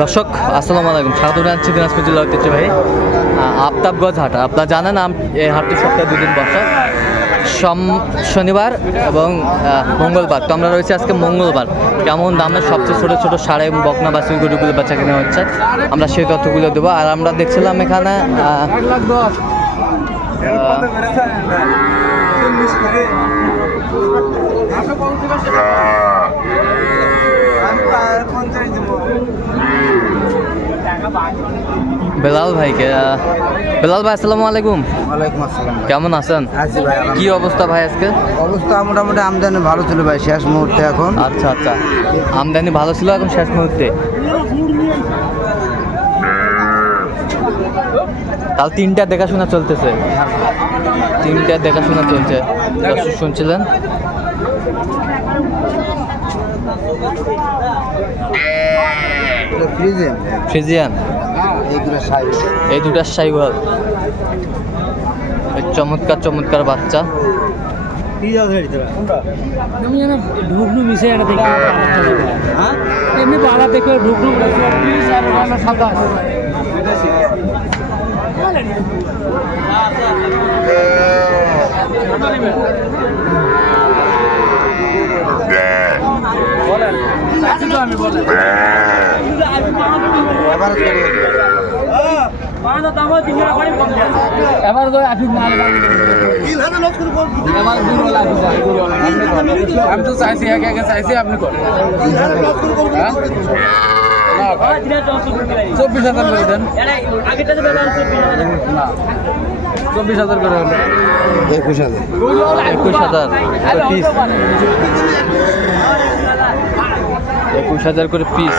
দর্শক, আসসালামু আলাইকুম। স্বাগত জানাচ্ছি দিনাজপুর জেলা ঐতিহ্যবাহী আফতাবগঞ্জ হাট। আপনারা জানেন এই হাটটি সপ্তাহে দুদিন বসে সম শনিবার এবং মঙ্গলবার। তো আমরা রয়েছে আজকে মঙ্গলবার। কেমন দামে সবচেয়ে ছোটো ছোটো সাড়ে বকনা বাসি গরুগুলো বাচ্চা কেনা হচ্ছে? আমরা সেই তথ্যগুলো দেবো। আর আমরা দেখছিলাম এখানে বেলাল ভাইকে আহ, বেলাল ভাই আসসালামু আলাইকুম। ওয়ালাইকুম আসসালাম। কেমন আছেন? আছি ভাই কি অবস্থা ভাই আজকে? অবস্থা মোটামুটি আমদানি ভালো ছিল ভাই শেষ মুহূর্তে এখন। আচ্ছা আচ্ছা। আমদানি ভালো ছিল এখন শেষ মুহূর্তে? তাহলে তিনটা দেখাশোনা চলতেছে। তিনটা দেখাশোনা চলছে। শুনছিলেন? ফ্রিজে ফ্রিজিয়ান? এই দুটা সাইওয়াল এই চমৎকার চমৎকার বাচ্চা। তুমি যেন ঢুকনু মিশে একটা দেখে। এমনি দেখে ঢুকনু সাদা। এবার তো আফিক মাল এবার দূর লাগবে আমি তো চাইছি একে একে চাইছি আপনি করেন। চব্বিশ হাজার করে দেন। না চব্বিশ হাজার করে হলে। একুশ হাজার। একুশ হাজার পিস একুশ হাজার করে পিস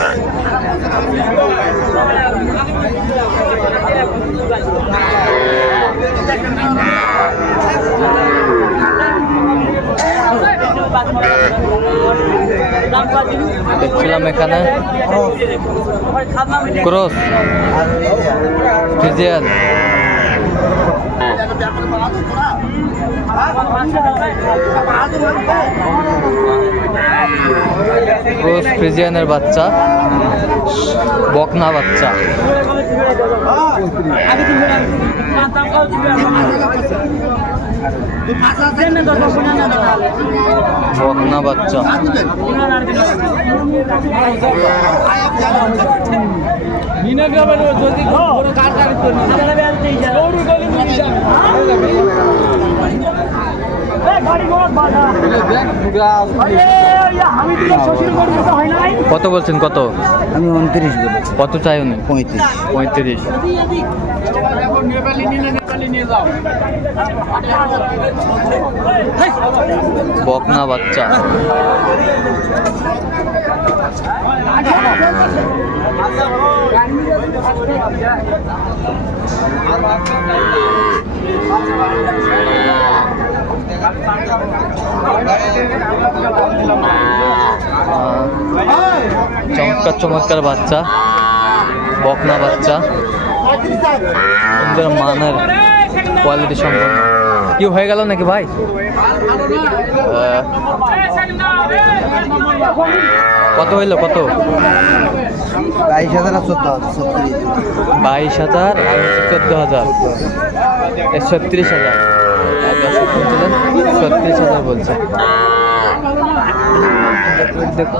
দেখছিলাম এখানে। ক্রস। ফিজিয়াল ক্রস ফ্রিজিয়ানের বাচ্চা। বকনা বাচ্চা। বকনা বাচ্চা। কত বলছেন কত? আমি উনত্রিশ কত চাই উনি? পঁয়ত্রিশ। পঁয়ত্রিশ। বকনা বাচ্চা। চমৎকার চমৎকার বাচ্চা। বকনা বাচ্চা। মানের কোয়ালিটি সম্পন্ন। কি হয়ে গেল নাকি ভাই? কত হইল, কত? বাইশ হাজার বাইশ হাজার আর চোদ্দ হাজার। ছত্রিশ হাজার। ছত্রিশ হাজার বলছে। দেখো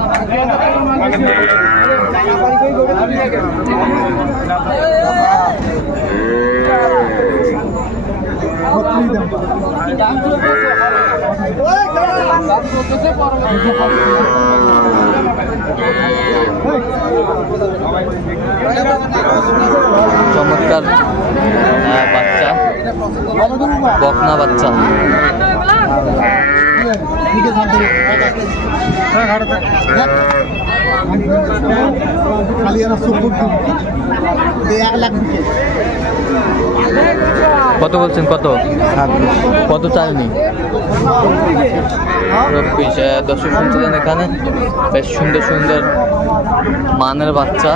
চমৎকার বাচ্চা বকনা বাচ্চা। কত বলছেন কত? কত আহ, দর্শক শুনছিলেন এখানে বেশ সুন্দর সুন্দর মানের বাচ্চা।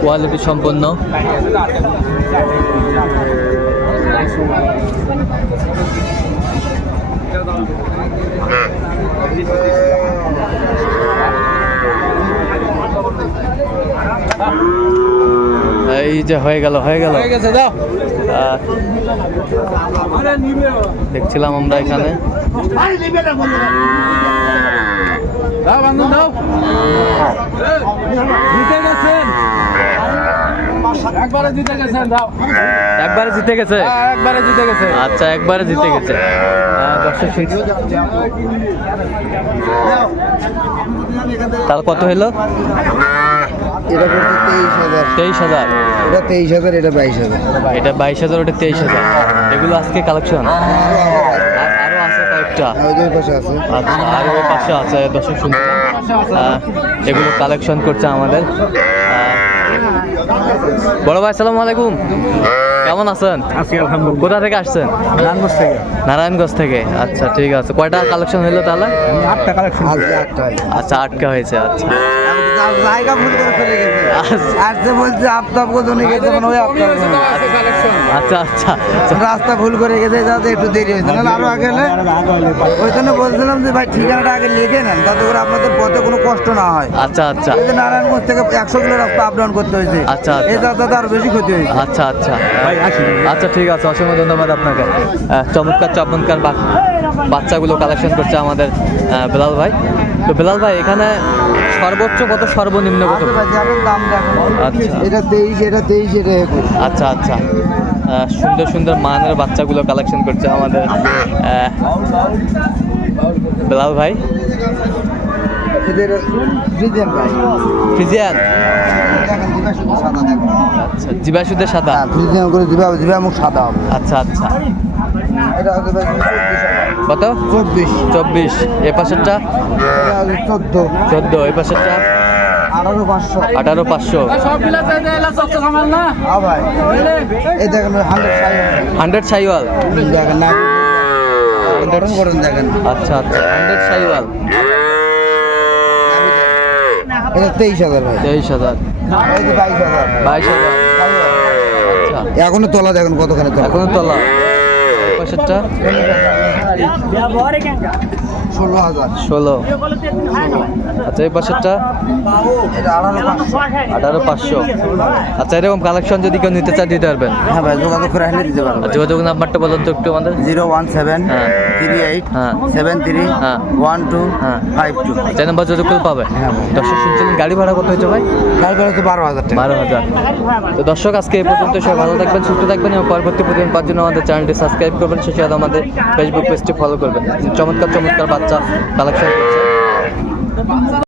কোয়ালিটি সম্পন্ন। এই যে হয়ে গেল হয়ে গেল। দেখছিলাম আমরা এখানে। দাও দাও। জিতে গেছেন। একবারে জিতে গেছেন দাও। একবারে জিতে গেছে? হ্যাঁ, একবারে জিতে গেছে। আচ্ছা একবারে জিতে গেছে। দর্শক তার কত হলো? এটা তেইশ হাজার। তেইশ হাজার। এটা তেইশ হাজার এটা বাইশ হাজার। এটা বাইশ হাজার ওটা তেইশ হাজার। এগুলো আজকে কালেকশন আরও আছে কয়েকটা। পাশে আছে। আচ্ছা আর ওই পাশে আছে দর্শক শুনছি। এগুলো কালেকশন করছে আমাদের। বড় ভাই আসসালামু আলাইকুম। কেমন আছেন? আছি আলহামদুলিল্লাহ। কোথা থেকে আসছেন? রানগঞ্জ থেকে। নারায়ণগঞ্জ থেকে। আচ্ছা ঠিক আছে। কয়টা কালেকশন হলো তাহলে? আটটা কালেকশন আচ্ছা আটকা হয়েছে আচ্ছা। জায়গা ভুল করে চলে গেছে। আচ্ছা। আর যে বলছে আফতাব কত নিয়ে গেছে মানে ওই আফতাব আচ্ছা আচ্ছা। রাস্তা ভুল করে গেছে যাতে একটু দেরি হয়েছে। আরও আগে হলে ওই জন্য বলছিলাম যে ভাই ঠিকানাটা আগে লিখে নেন তাতে করে আপনাদের পথে কোনো কষ্ট না হয়। আচ্ছা আচ্ছা। এই যে নারায়ণগঞ্জ থেকে একশো কিলো রাস্তা আপ ডাউন করতে হয়েছে। আচ্ছা, আচ্ছা। এই যাতায়াতে আরও বেশি ক্ষতি হয়েছে। আচ্ছা আচ্ছা। আচ্ছা ঠিক আছে অসংখ্য ধন্যবাদ আপনাকে। চমৎকার চমৎকার বাচ্চাগুলো কালেকশন করছে আমাদের বেলাল ভাই। তো বেলাল ভাই এখানে সর্বোচ্চ কত সর্বনিম্ন কত? আচ্ছা আচ্ছা। এটা তেইশ এটা তেইশ এটা আচ্ছা আচ্ছা। সুন্দর সুন্দর মানের বাচ্চাগুলো কালেকশন করছে আমাদের বেলাল ভাই। এদের ডিজাইন ভাই। সাদা দেখেন আচ্ছা জিবাসুদের সাদা? হ্যাঁ ডিজাইন করে দিবা দিবা মুখ সাদা হবে। আচ্ছা আচ্ছা। এটা ভাই চব্বিশ কত? চব্বিশ। চব্বিশ। এ পাশেরটা? চোদ্দ। চোদ্দ। পাশেরটা? আঠারো পাঁচশো। আঠারো পাঁচশো। হ্যাঁ এই দেখেন হান্ড্রেড সাইওয়াল? দেখেন দেখেন আচ্ছা আচ্ছা। হান্ড্রেড সাইওয়াল। এটা তেইশ হাজার ভাই। তেইশ হাজার। বাইশ হাজার। বাইশ হাজার। আচ্ছা। এখনও তোলা দেখুন কতখানি তোলা। এখনও তোলা। পয়সাটা ষোলো হাজার। ষোলো। আচ্ছা এই পাশেরটা? আঠারো পাঁচশো। আচ্ছা এরকম কালেকশন যদি কেউ নিতে দিতে পারবেন। হ্যাঁ ভাই যোগাযোগ করে আসলে দিতে পারব। আর যোগাযোগ নাম্বারটা বলুন তো একটু আমাদের। জিরো ওয়ান সেভেন হ্যাঁ। থ্রি এইট হ্যাঁ। সেভেন থ্রি হ্যাঁ। One two. Five two. যে নাম্বার যোগাযোগ করলে পাবে? ভাই। দর্শক শুনছিলেন গাড়ি ভাড়া কত হয়েছে ভাই? তারপরে হচ্ছে বারো হাজার বারো হাজার। তো দর্শক আজকে এই পর্যন্ত সবাই ভালো থাকবেন সুস্থ থাকবেন এবং পরবর্তী প্রতিদিন পাওয়ার জন্য আমাদের চ্যানেলটি সাবস্ক্রাইব করবেন। সেই সাথে আমাদের ফেসবুক নিশ্চয়ই ফলো করবেন। চমৎকার চমৎকার বাচ্চা কালেকশন করছে।